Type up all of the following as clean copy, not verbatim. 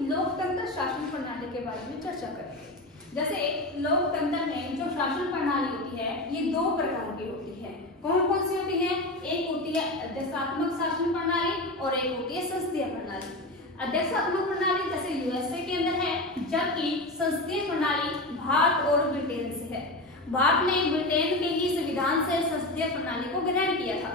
लोकतंत्र शासन प्रणाली के बारे में चर्चा करेंगे। जैसे लोकतंत्र में जो शासन प्रणाली होती है ये दो प्रकार की होती है। कौन कौन सी होती है? एक होती है अध्यक्षात्मक शासन प्रणाली और एक होती है संसदीय प्रणाली। अध्यक्षात्मक प्रणाली जैसे यूएसए के अंदर है, जबकि संसदीय प्रणाली भारत और ब्रिटेन से है। भारत ने ब्रिटेन के ही संविधान से संसदीय प्रणाली को ग्रहण किया था।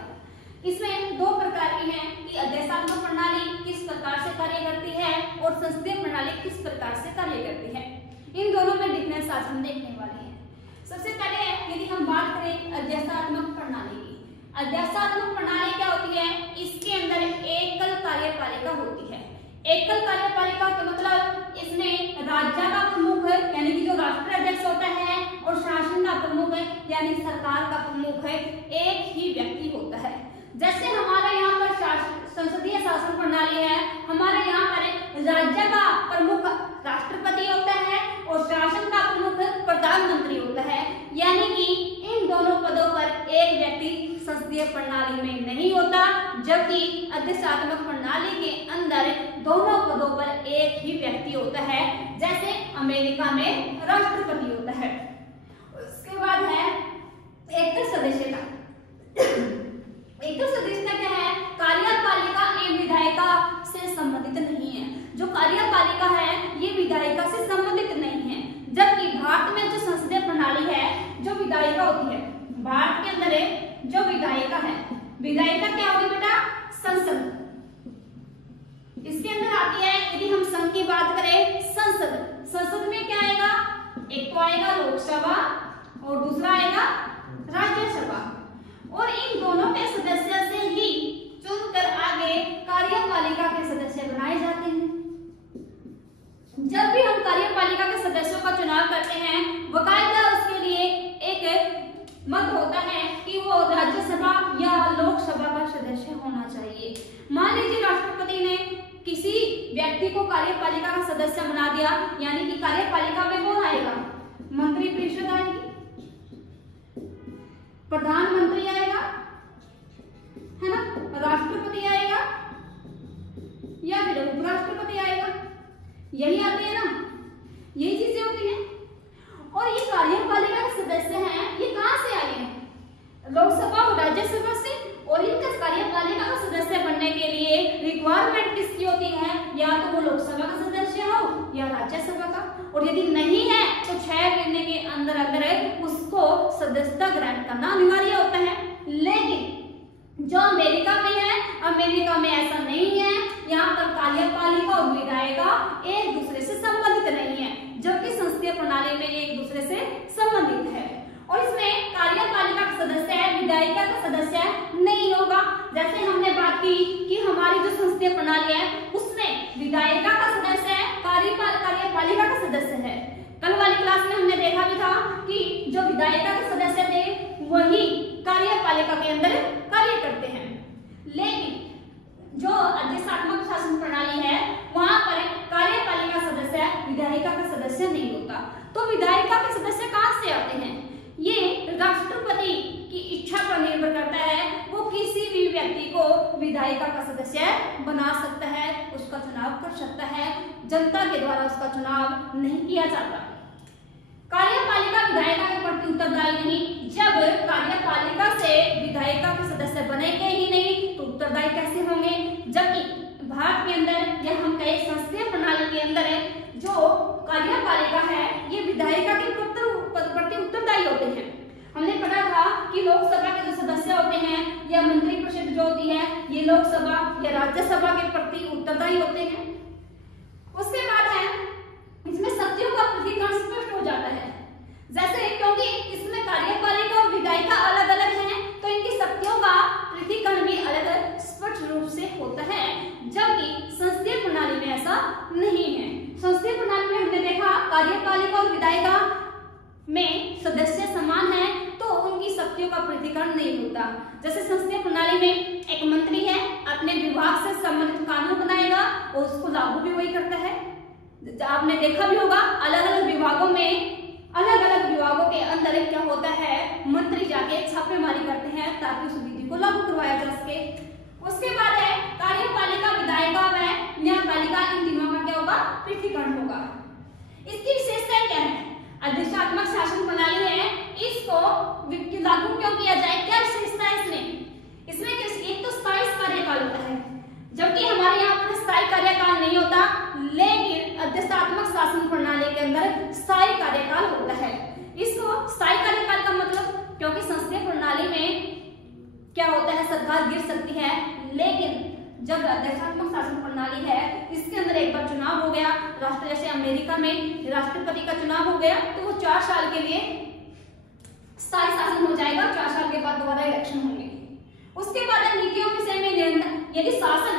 इसमें दो प्रकार की है कि अध्यक्षात्मक प्रणाली किस प्रकार से कार्य करती है और संसदीय प्रणाली किस प्रकार से कार्य करती है। इन दोनों में डिफरेंस आज हम देखने वाले हैं। सबसे पहले यदि हम बात करें अध्यक्षात्मक प्रणाली की, अध्यक्षात्मक प्रणाली क्या होती है? इसके अंदर एकल कार्यपालिका होती है। एकल कार्यपालिका का मतलब इसमें राज्य का प्रमुख यानी कि जो राष्ट्राध्यक्ष होता है और शासन का प्रमुख यानी सरकार का प्रमुख एक ही व्यक्ति होता है। जैसे हमारे यहाँ पर संसदीय शासन प्रणाली है, हमारे यहाँ पर राज्य का प्रमुख राष्ट्रपति होता है और शासन का प्रमुख प्रधानमंत्री होता है। यानी कि इन दोनों पदों पर एक व्यक्ति संसदीय प्रणाली में नहीं होता, जबकि अध्यक्षात्मक प्रणाली के अंदर दोनों पदों पर एक ही व्यक्ति होता है। जैसे अमेरिका में राष्ट्रपति होता है। उसके बाद है एकल सदस्यता। एकल सदस्यता क्या है? कार्यपालिका एवं विधायिका से संबंधित नहीं है। जो कार्यपालिका है ये विधायिका से संबंधित नहीं है, जबकि भारत में जो संसदीय प्रणाली है जो विधायिका होती है, भारत के अंदर जो विधायिका है, विधायिका क्या होगी बेटा? संसद। इसके अंदर आती है, यदि हम संघ की बात करें, संसद। संसद में क्या आएगा? एक तो आएगा लोकसभा और दूसरा आएगा राज्यसभा, और इन दोनों के सदस्य से ही चुनकर आगे कार्यपालिका के सदस्य बनाए जाते हैं। जब भी हम कार्यपालिका के सदस्यों का चुनाव करते हैं, बाकायदा उसके लिए एक मत होता है कि वो राज्यसभा या लोकसभा का सदस्य होना चाहिए। मान लीजिए राष्ट्रपति ने किसी व्यक्ति को कार्यपालिका का सदस्य बना दिया, यानी कि कार्यपालिका में कौन आएगा? मंत्रिपरिषद आएगी, प्रधानमंत्री आएगा, है ना, राष्ट्रपति आएगा या फिर उपराष्ट्रपति आएगा। यही आते हैं ना, यही चीजें होती हैं। और ये कार्यपालिका के सदस्य हैं, ये कहां से आए हैं? लोकसभा और राज्यसभा से। और इनका कार्यपालिका का सदस्य बनने के लिए रिक्वायरमेंट किसकी होती है? या तो वो लोकसभा का सदस्य हो या राज्यसभा का, और यदि नहीं है तो 6 महीने के अंदर अंदर उसको सदस्यता ग्रहण करना अनिवार्य होता है। लेकिन जो अमेरिका में है, अमेरिका में ऐसा नहीं है। यहाँ पर कार्यपालिका और विधायिका एक दूसरे से संबंधित नहीं है, जबकि संसदीय प्रणाली में एक दूसरे से संबंधित है। और इसमें कार्यपालिका का सदस्य है, विधायिका का सदस्य नहीं होगा। जैसे हमने बात की कि हमारी जो संसदीय प्रणाली है उसमें विधायिका का सदस्य है, कार्यपालिका का सदस्य है। कल वाली क्लास में हमने देखा भी था कि जो विधायिका के सदस्य थे वही कार्यपालिका के अंदर कार्य करते हैं। लेकिन जो अध्यक्षात्मक शासन प्रणाली है वहां पर कार्यपालिका सदस्य विधायिका का सदस्य नहीं होता। तो विधायिका के सदस्य कहां से आते हैं? ये राष्ट्रपति की इच्छा पर निर्भर करता है, वो किसी भी व्यक्ति को विधायिका का सदस्य बना सकता है, उसका चुनाव कर सकता है। जनता के द्वारा उसका चुनाव नहीं किया जाता। कार्यपालिका विधायिका के प्रति उत्तरदायी नहीं। जब कार्यपालिका से विधायिका के सदस्य बनेंगे ही नहीं तो उत्तरदायी कैसे होंगे? जबकि भारत के अंदर या हम कहें संसदीय प्रणाली के अंदर जो कार्यपालिका है ये विधायिका के प्रति उत्तरदायी होते हैं। हमने पढ़ा था कि लोकसभा के जो सदस्य होते हैं या मंत्रिपरिषद जो होती है ये लोकसभा या राज्यसभा के प्रति उत्तरदायी होते हैं। उसके बाद है इसमें शक्तियों का प्रतिकरण स्पष्ट हो जाता है। जैसे क्योंकि इसमें कार्यपालिका और विधायिका अलग अलग हैं तो इनकी शक्तियों का प्रतिकरण भी अलग स्पष्ट रूप से होता है, जबकि संसदीय प्रणाली में ऐसा नहीं है। संसदीय प्रणाली में हमने देखा कार्यपालिका और विधायिका में सदस्य समान है तो उनकी शक्तियों का प्रतिकरण नहीं होता। जैसे संसदीय प्रणाली में एक मंत्री है, अपने विभाग से संबंधित कानून बनाएगा और उसको लागू भी वही करता है। आपने देखा भी होगा अलग अलग विभागों में, अलग अलग विभागों के अंदर क्या होता है, मंत्री जाके छापेमारी करते हैं ताकि उस विधि को लागू करवाया जा सके। उसके बाद है कार्यपालिका, विधायिका व न्यायपालिका, इन तीनों का क्या होगा अधिष्ठात्मक शासन प्रणाली है, इसको लागू क्यों किया जाए, क्या विशेषता है इसमें एक तो स्थायी कार्यकाल होता है, जबकि हमारे यहाँ पर स्थायी कार्यकाल नहीं होता, लेकिन अधिष्ठात्मक शासन प्रणाली के अंदर स्थायी कार्यकाल होता है। इसको स्थायी कार्यकाल का मतलब, क्योंकि संसदीय प्रणाली में क्या होता है, सरकार गिर सकती है, लेकिन जब अधिष्ठात्मक शासन प्रणाली है इसके अंदर एक बार चुनाव हो गया, राष्ट्र जैसे अमेरिका में राष्ट्रपति का चुनाव हो गया तो वो 4 साल के लिए स्थायी शासन हो जाएगा, 4 साल के बाद दोबारा इलेक्शन होंगे। उसके बाद नीतियों विषय में निर्णय, यदि शासन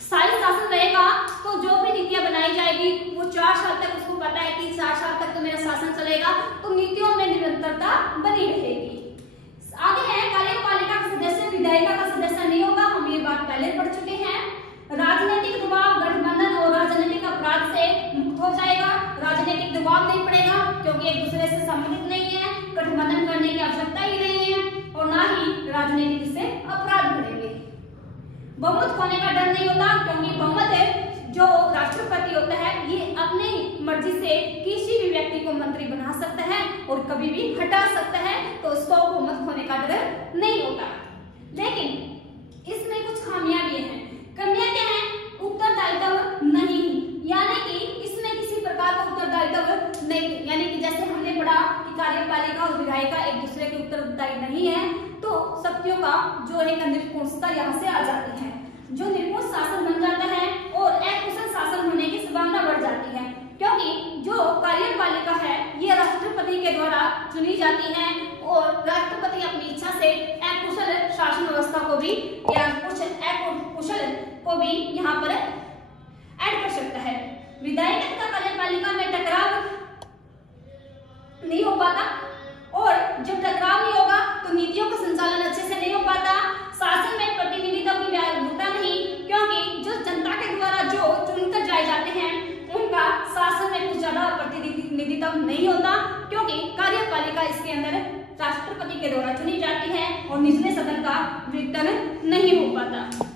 स्थायी शासन रहेगा तो जो भी नीतियां बनाई जाएगी वो 4 साल तक उसको पता है कि 4 साल तक तो मेरा शासन चलेगा, तो नीतियों में निरंतरता बनी रहेगी। आगे है कार्यपालिका का सदस्य विधायिका का सदस्य नहीं होगा, हम ये बात पहले पढ़ चुके हैं। राजनीतिक दबाव, गठबंधन और राजनीतिक अपराध से मुक्त हो जाएगा, राजनीतिक दबाव नहीं पड़ेगा क्योंकि एक दूसरे से संबंधित नहीं है, गठबंधन करने की आवश्यकता ही नहीं है और ना ही राजनीतिक से अपराध बढ़ेंगे। बहुमत खोने का डर नहीं होता क्योंकि बहुमत जो राष्ट्रपति होता है ये अपनी मर्जी से किसी भी व्यक्ति को मंत्री बना सकता है और कभी भी हटा सकता है, तो उसको बहुमत खोने का डर नहीं होता। लेकिन इसमें कुछ खामियां भी हैं। कमियां क्या है, उत्तरदायित्व नहीं, यानी कि इसमें किसी प्रकार का उत्तरदायित्व नहीं, यानी कि जैसे हमने पढ़ा कि कार्यपालिका और विधायिका एक दूसरे के उत्तरदायी नहीं है, तो शक्तियों का जो एक निरंकुशता यहाँ से आ जाती है, जो निरंकुश शासन बन जाता है और अकुशल शासन होने की संभावना बढ़ जाती है, क्योंकि जो कार्यपालिका है ये राष्ट्रपति के द्वारा चुनी जाती है और राष्ट्रपति अपनी इच्छा से अकुशल शासन व्यवस्था को भी या कुछ अकुशल को भी यहाँ पर ऐड कर सकता है। विधायिका तथा कार्यपालिका में टकराव नहीं हो पाता और जब टकराव नहीं होगा तो नीतियों का संचालन अच्छे से नहीं हो पाता, शासन में प्रतिनिधित्व की व्यापकता नहीं, क्योंकि जो जनता के द्वारा जो चुनकर जाए जाते हैं उनका शासन में कुछ ज्यादा प्रतिनिधित्व नहीं होता, क्योंकि कार्यपालिका इसके अंदर राष्ट्रपति के द्वारा चुनी जाती है और निचले सदन का विघटन नहीं हो पाता।